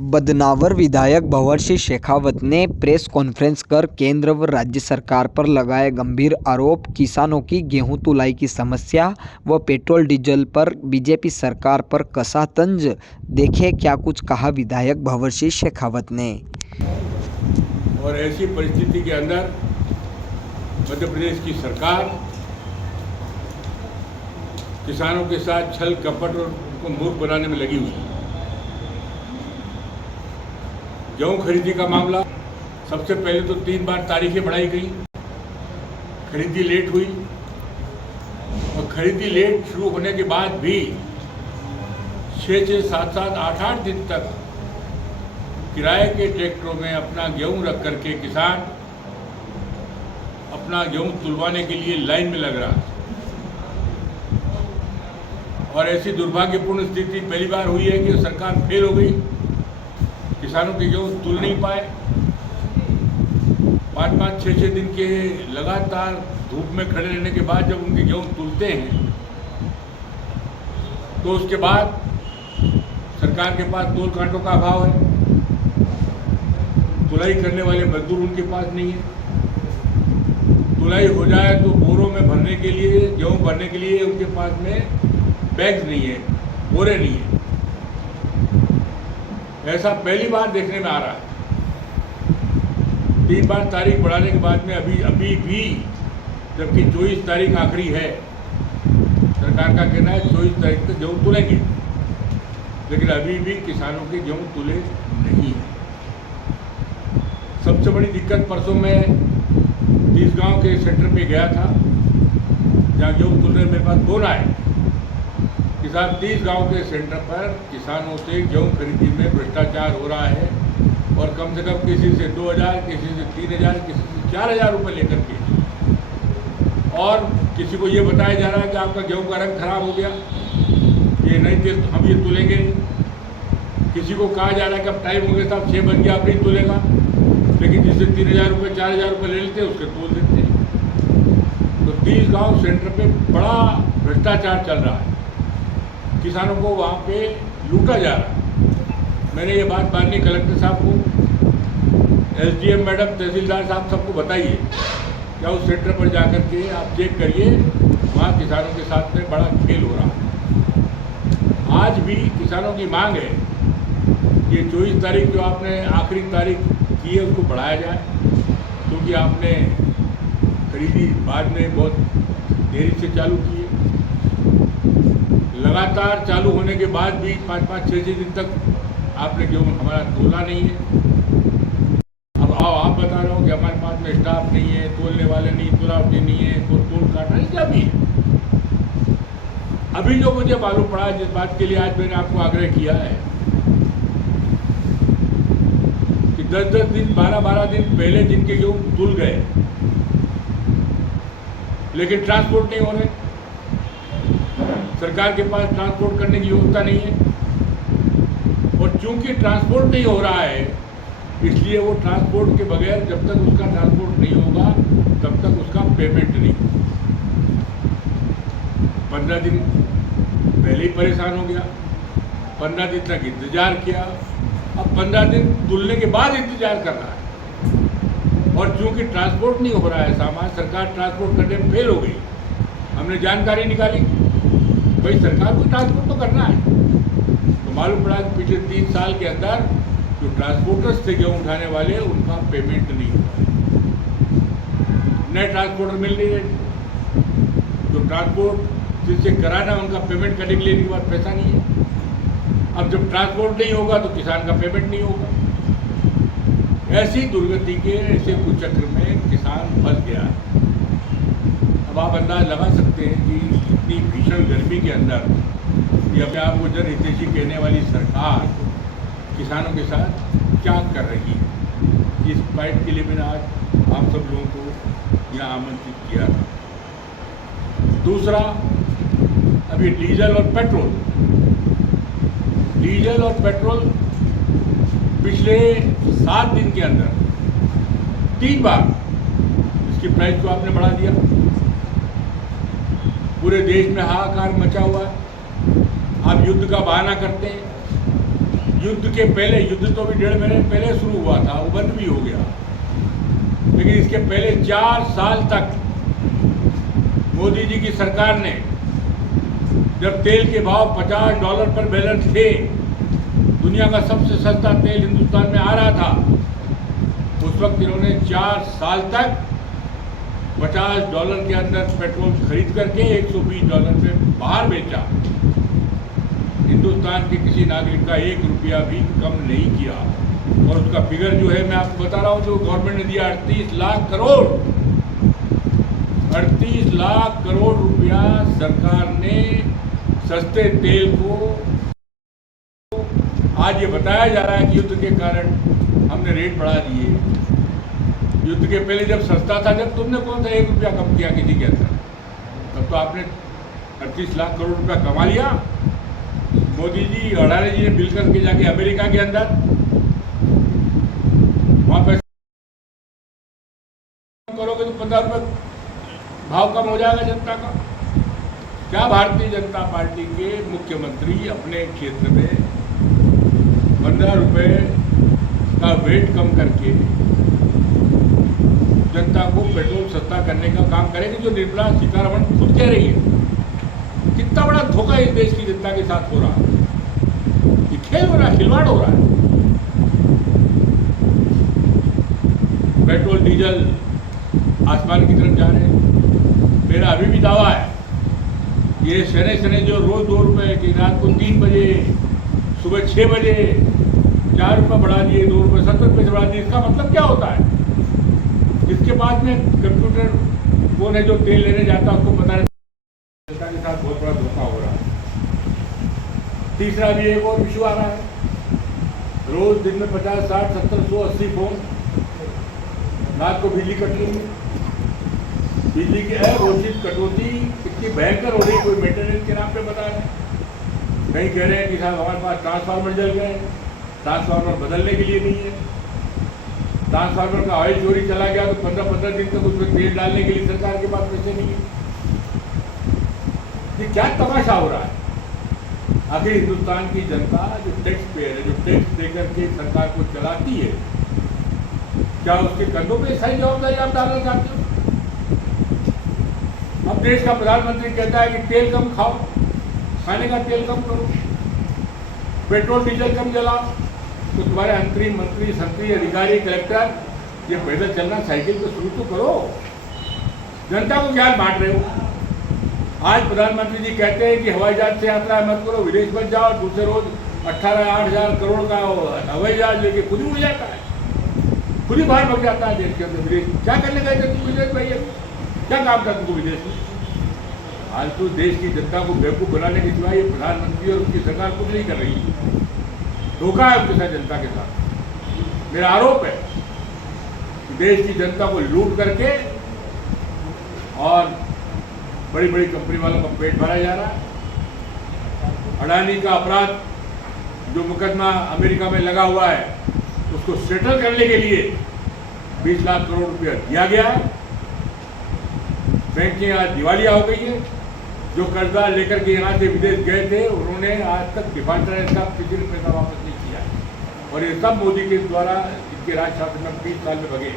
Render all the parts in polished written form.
बदनावर विधायक भंवर सिंह शेखावत ने press conference कर केंद्र व राज्य सरकार पर लगाए गंभीर आरोप। किसानों की गेहूं तुलाई की समस्या व पेट्रोल डीजल पर बीजेपी सरकार पर कसा तंज, देखें क्या कुछ कहा विधायक भंवर सिंह शेखावत ने। और ऐसी परिस्थिति के अंदर मध्य प्रदेश की सरकार किसानों के साथ छल कपट और उनको मूर्ख बनाने में लगी हुई है। गेहूं खरीदी का मामला, सबसे पहले तो 3 बार तारीखें बढ़ाई गई, खरीदी लेट हुई और खरीदी लेट शुरू होने के बाद भी 6-6, 7-7, 8-8 दिन तक किराए के ट्रैक्टरों में अपना गेहूं रख करके किसान अपना गेहूं तुलवाने के लिए लाइन में लग रहा है। और ऐसी दुर्भाग्यपूर्ण स्थिति पहली बार हुई है कि सरकार फेल हो गई, किसानों के गेहूं तुल नहीं पाए। 5-5, 6-6 दिन के लगातार धूप में खड़े रहने के बाद जब उनके गेहूं तुलते हैं तो उसके बाद सरकार के पास तोल कांटों का अभाव है, तुलाई करने वाले मजदूर उनके पास नहीं है। तुलाई हो जाए तो बोरों में भरने के लिए, गेहूं भरने के लिए उनके पास में बैग्स नहीं है, बोरे नहीं है। ऐसा पहली बार देखने में आ रहा है। 3 बार तारीख बढ़ाने के बाद में अभी भी, जबकि 24 तारीख आखिरी है, सरकार का कहना है 24 तारीख तक गेहूं तुलेंगे, लेकिन अभी भी किसानों के गेहूं तुले नहीं है। सबसे बड़ी दिक्कत, परसों मैं 30 गांव के सेंटर पे गया था जहाँ गेहूं तुलने मेरे पास फोन आए कि साहब 30 गांव के सेंटर पर किसानों से गेहूं खरीदी में भ्रष्टाचार हो रहा है और कम से कम किसी से 2000, किसी से 3000, किसी से 4000 रुपये लेकर के, और किसी को ये बताया जा रहा है कि आपका गेहूं का रंग खराब हो गया, ये नहीं थे तो हम ये तुलेंगे नहीं। किसी को कहा जा रहा है कि अब टाइम हो गया साहब, 6 बज गया, आप नहीं तुलेगा, लेकिन जिससे 3000 रुपये, 4000 रुपये ले लेते उसके तोल देते हैं। तो 30 गाँव सेंटर पे बड़ा भ्रष्टाचार चल रहा है, किसानों को वहाँ पे लूटा जा रहा है। मैंने ये बात माननीय कलेक्टर साहब को, SDM मैडम, तहसीलदार साहब सबको बताइए, क्या उस सेंटर पर जाकर के आप चेक करिए, वहाँ किसानों के साथ में बड़ा खेल हो रहा है। आज भी किसानों की मांग है कि 24 तारीख जो आपने आखिरी तारीख की है उसको बढ़ाया जाए, क्योंकि आपने खरीदी बाद में बहुत देरी से चालू की है। लगातार चालू होने के बाद भी 5-5, 6-6 दिन तक आपने गेहूं हमारा तोला नहीं है। अब आओ आप बता रहे हो कि हमारे पास में स्टाफ नहीं है, तोलने वाले नहीं, तुलावटी नहीं है, तोल काटना नहीं, क्या भी है। अभी जो मुझे मालूम पड़ा, जिस बात के लिए आज मैंने आपको आग्रह किया है कि 10-10 दिन, 12-12 दिन पहले जिनके गेहूं तुल गए लेकिन ट्रांसपोर्ट नहीं हो रहे, सरकार के पास ट्रांसपोर्ट करने की योग्यता नहीं है, और चूंकि ट्रांसपोर्ट नहीं हो रहा है इसलिए वो ट्रांसपोर्ट के बगैर, जब तक उसका ट्रांसपोर्ट नहीं होगा तब तक उसका पेमेंट नहीं। 15 दिन पहले ही परेशान हो गया, 15 दिन तक इंतजार किया, अब 15 दिन तुलने के बाद इंतजार कर रहा है। और चूंकि ट्रांसपोर्ट नहीं हो रहा है सामान, सरकार ट्रांसपोर्ट करने में फेल हो गई। हमने जानकारी निकाली, भाई सरकार को ट्रांसपोर्ट तो करना है, तो मालूम पड़ा कि पिछले 3 साल के अंदर जो ट्रांसपोर्टर्स थे गेहूं उठाने वाले, उनका पेमेंट नहीं हुआ। नए ट्रांसपोर्टर मिल नहीं रहे, जो ट्रांसपोर्ट जिससे कराना उनका पेमेंट करने के लिए इनके पास पैसा नहीं है। अब जब ट्रांसपोर्ट नहीं होगा तो किसान का पेमेंट नहीं होगा। ऐसी दुर्गति के, ऐसे कुचक्र में किसान फंस गया है। अब आप अंदाज लगा सकते हैं कि इतनी भीषण गर्मी के अंदर ये अपने आप को जनहितैषी कहने वाली सरकार किसानों के साथ क्या कर रही है। इस फाइट के लिए मैंने आज आप सब लोगों को यहाँ आमंत्रित किया था। दूसरा, अभी डीजल और पेट्रोल पिछले 7 दिन के अंदर 3 बार इसकी प्राइस को आपने बढ़ा दिया। पूरे देश में हाहाकार मचा हुआ है। आप युद्ध का बहाना करते हैं, युद्ध के पहले, युद्ध तो भी 1.5 महीने पहले शुरू हुआ था, वो बंद भी हो गया, लेकिन इसके पहले 4 साल तक मोदी जी की सरकार ने, जब तेल के भाव $50 पर बैरल थे, दुनिया का सबसे सस्ता तेल हिंदुस्तान में आ रहा था, उस वक्त इन्होंने 4 साल तक $50 के अंदर पेट्रोल खरीद करके $120 पे बाहर बेचा। हिंदुस्तान के किसी नागरिक का 1 रुपया भी कम नहीं किया। और उसका फिगर जो है मैं आपको बता रहा हूँ, जो गवर्नमेंट ने दिया 38 लाख करोड़, 38 लाख करोड़ रुपया सरकार ने सस्ते तेल को। आज ये बताया जा रहा है कि युद्ध के कारण हमने रेट बढ़ा दिए। युद्ध के पहले जब सस्ता था, जब तुमने कौन सा 1 रुपया कम किया किसी के अंदर? तब तो आपने 38 लाख करोड़ रुपया कमा लिया। मोदी जी, अडानी जी ने मिल करके जाके अमेरिका के अंदर वहां पर करोगे तो 15 रुपये भाव कम हो जाएगा जनता का। क्या भारतीय जनता पार्टी के मुख्यमंत्री अपने क्षेत्र में 15 रुपये का वेट कम करके जनता को पेट्रोल सस्ता करने का काम करेगी, जो निर्मला सीतारमण खुद कह रही है? कितना बड़ा धोखा इस देश की जनता के साथ हो रहा है। ये खेल हो रहा है, खिलवाड़ हो रहा है। पेट्रोल डीजल आसमान की तरफ जा रहे हैं। मेरा अभी भी दावा है, ये शनि जो रोज 2 रुपये की, रात को 3 बजे, सुबह 6 बजे 4 रुपये बढ़ा दिए, 2 रुपये 70 रुपये से बढ़ा दिए, इसका मतलब क्या होता है? इसके बाद में कंप्यूटर कौन है जो तेल लेने जाता है, उसको पता नहीं। जनता के साथ बहुत बड़ा धोखा हो रहा है। तीसरा भी एक और इशू आ रहा है, रोज दिन में 50, 60, 70, 100, 80 फोन। रात को बिजली कट रही है, बिजली की अघोषित कटौती इतनी भयंकर हो रही, कोई मेंटेनेंस के नाम पे बता रहे हैं। कहीं कह रहे हैं कि साहब हमारे पास ट्रांसफार्मर जल गए, ट्रांसफार्मर बदलने के लिए नहीं है। ट्रांसफार्मर का ऑयल चोरी चला गया तो 15-15 दिन तक उसमें तेल डालने के लिए सरकार के पास पैसे नहीं है। ये क्या तमाशा हो रहा है? आखिर हिंदुस्तान की जनता जो टैक्स पेयर है, जो टैक्स देकर के सरकार को चलाती है, क्या उसके कंधों पे सारी जवाबदारी आप डालना चाहते हो? अब देश का प्रधानमंत्री कहता है कि तेल कम खाओ, खाने का तेल कम करो, पेट्रोल डीजल कम जलाओ, तो तुम्हारे अंतरिम मंत्री, संतरी अधिकारी, कलेक्टर ये पैदल चलना साइकिल पे शुरू तो करो। जनता को ज्ञान बांट रहे हो। आज प्रधानमंत्री जी कहते हैं कि हवाई जहाज से यात्रा मत करो, विदेश मत जाओ, दूसरे रोज 8,000 करोड़ का हवाई जहाज लेके खुद ही उड़ जाता है, खुद ही बाहर भग जाता है देश के अंदर। विदेश क्या करने गए थे तुम विदेश भैया? क्या काम था तुमको विदेश में? आज तो देश की जनता को बेवकूफ़ बनाने के सिवाय ये प्रधानमंत्री और उसकी सरकार कुछ नहीं कर रही है। धोखा है उनके साथ, जनता के साथ। मेरा आरोप है कि देश की जनता को लूट करके और बड़ी बड़ी कंपनी वालों का पेट भरा जा रहा है। अडानी का अपराध जो मुकदमा अमेरिका में लगा हुआ है, उसको सेटल करने के लिए 20 लाख करोड़ रुपया दिया गया है। बैंकें आज दिवालिया हो गई है। जो कर्जदार लेकर के यहाँ से विदेश गए थे, उन्होंने आज तक डिफाल्टर का किसी ने पैसा वापस नहीं किया है। और ये सब मोदी के द्वारा, इनके राज शासन में 20 साल में भगे।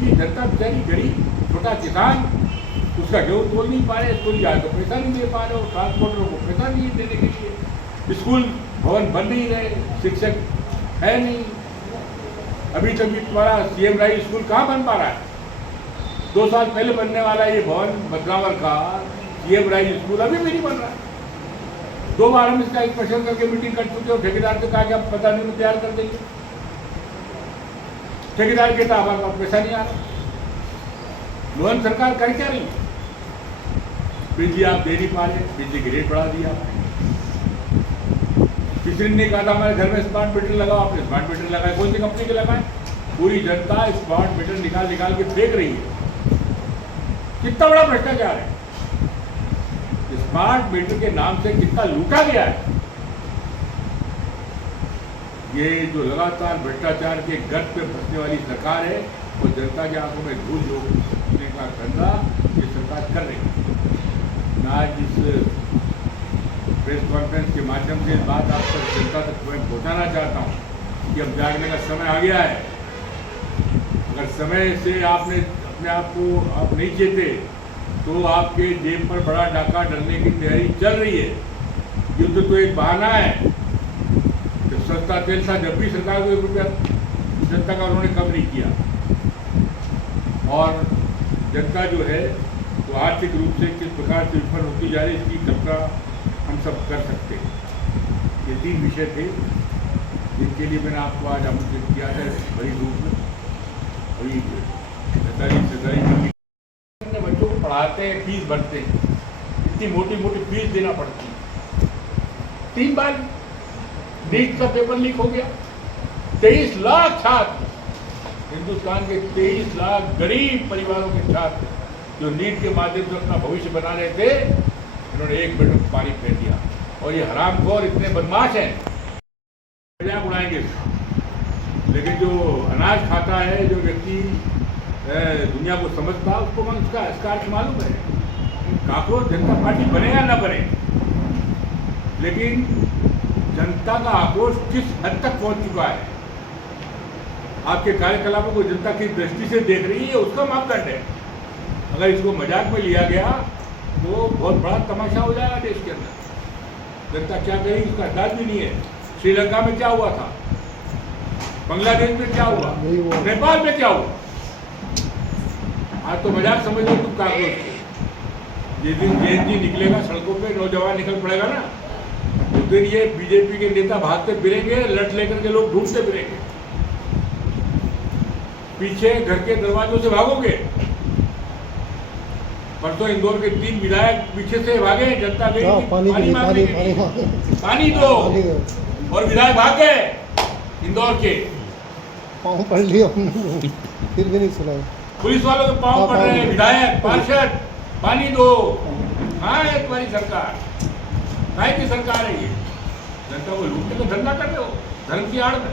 ये जनता बेचारी गरीब छोटा किसान, उसका गेहूँ तोल नहीं पा रहे, स्कूल जाए तो पैसा नहीं दे पा रहे हो, ट्रांसपोर्टर को पैसा नहीं है देने के लिए, स्कूल भवन बन नहीं रहे, शिक्षक है नहीं। अभी तक ये तुम्हारा CM राय स्कूल कहाँ बन पा रहा है? 2 साल पहले बनने वाला ये भवन बदलावर का CM राय स्कूल अभी भी नहीं बन रहा है। 2 बार हम इसका एक्सपेक्शन करके मीटिंग कर चुके हो। ठेकेदार से कहा कि आप 15 दिन में तैयार कर देंगे। ठेकेदार कहता हमारे पास पैसा नहीं आ रहा। मोहन सरकार कर क्या रही? बिजली आप दे नहीं पा रहे, बिजली की रेट बढ़ा दिया। किसी ने कहा था हमारे घर में स्मार्ट मीटर लगाओ, आपने स्मार्ट मीटर लगाए, कौन सी कंपनी के लगाए? पूरी जनता स्मार्ट मीटर निकाल निकाल के फेंक रही है। कितना बड़ा भ्रष्टाचार है! स्मार्ट मीटर के नाम से कितना लूटा गया है। ये जो लगातार भ्रष्टाचार के गर्त पे फंसने वाली सरकार है, वो जनता की आंखों में धूल झोंकने का धंधा ये सरकार कर रही है। आज इस प्रेस कॉन्फ्रेंस के माध्यम से बात आप तक जनता तक मैं पहुँचाना चाहता हूँ कि अब जागने का समय आ गया है। अगर समय से आपने अपने आप को आप नहीं चेते तो आपके जेब पर बड़ा डाका डलने की तैयारी चल रही है। युद्ध तो एक बहाना है। जब सस्ता तेल था जब भी सरकार को 1 रुपया जनता का उन्होंने कम नहीं किया, और जनता जो है तो आर्थिक रूप से किस प्रकार से विफल होती जा रही है इसकी कल्पना हम सब कर सकते हैं। ये 3 विषय थे जिनके लिए मैंने आपको आज आमंत्रित किया है बड़ी रूप में। अभी 45 बच्चों को पढ़ाते हैं, फीस भरते हैं, इतनी मोटी मोटी फीस देना पड़ती है। 3 बार नीट का पेपर लीक हो गया। 23 लाख छात्र, हिंदुस्तान के 23 लाख गरीब परिवारों के छात्र जो नीट के माध्यम से अपना भविष्य बना रहे थे, इन्होंने 1 मिनट में पानी फेर दिया। और ये हरामखोर इतने बदमाश हैं, मजाक उड़ाएंगे। लेकिन जो अनाज खाता है, जो व्यक्ति दुनिया को समझता है, उसको उसका अस्कार मालूम है। कांग्रेस जनता पार्टी बने या न बने, लेकिन जनता का आक्रोश किस हद तक पहुंच चुका है, आपके कार्यकलापों को जनता की दृष्टि से देख रही है, उसका मापदंड है। अगर इसको मजाक में लिया गया तो बहुत बड़ा तमाशा हो जाएगा देश के अंदर। जनता क्या करेगी उसका अंदाज भी नहीं है। श्रीलंका में क्या हुआ था, बांग्लादेश में क्या हुआ, नेपाल में क्या हुआ। आज तो मजाक समझ लो तुम कांग्रेस को। जिस दिन जेएनजी निकलेगा सड़कों पे, नौजवान निकल पड़ेगा ना, उस दिन ये बीजेपी के नेता भागते फिरेंगे, लठ लेकर के लोग ढूंढते फिरेंगे। पीछे घर के दरवाजों से भागोगे। परसों इंदौर के 3 विधायक पीछे से भागे, जनता गई पानी मांगने के लिए, पानी दो, और विधायक भाग गए इंदौर के। पाँव पड़ लिया फिर भी नहीं सुना। पुलिस वालों के पाँव पड़ रहे हैं, विधायक पार्षद पानी दो। हाँ, ये तुम्हारी सरकार, काय की सरकार है ये। जनता को लूटने का धंधा कर रहे हो, धर्म की आड़ में।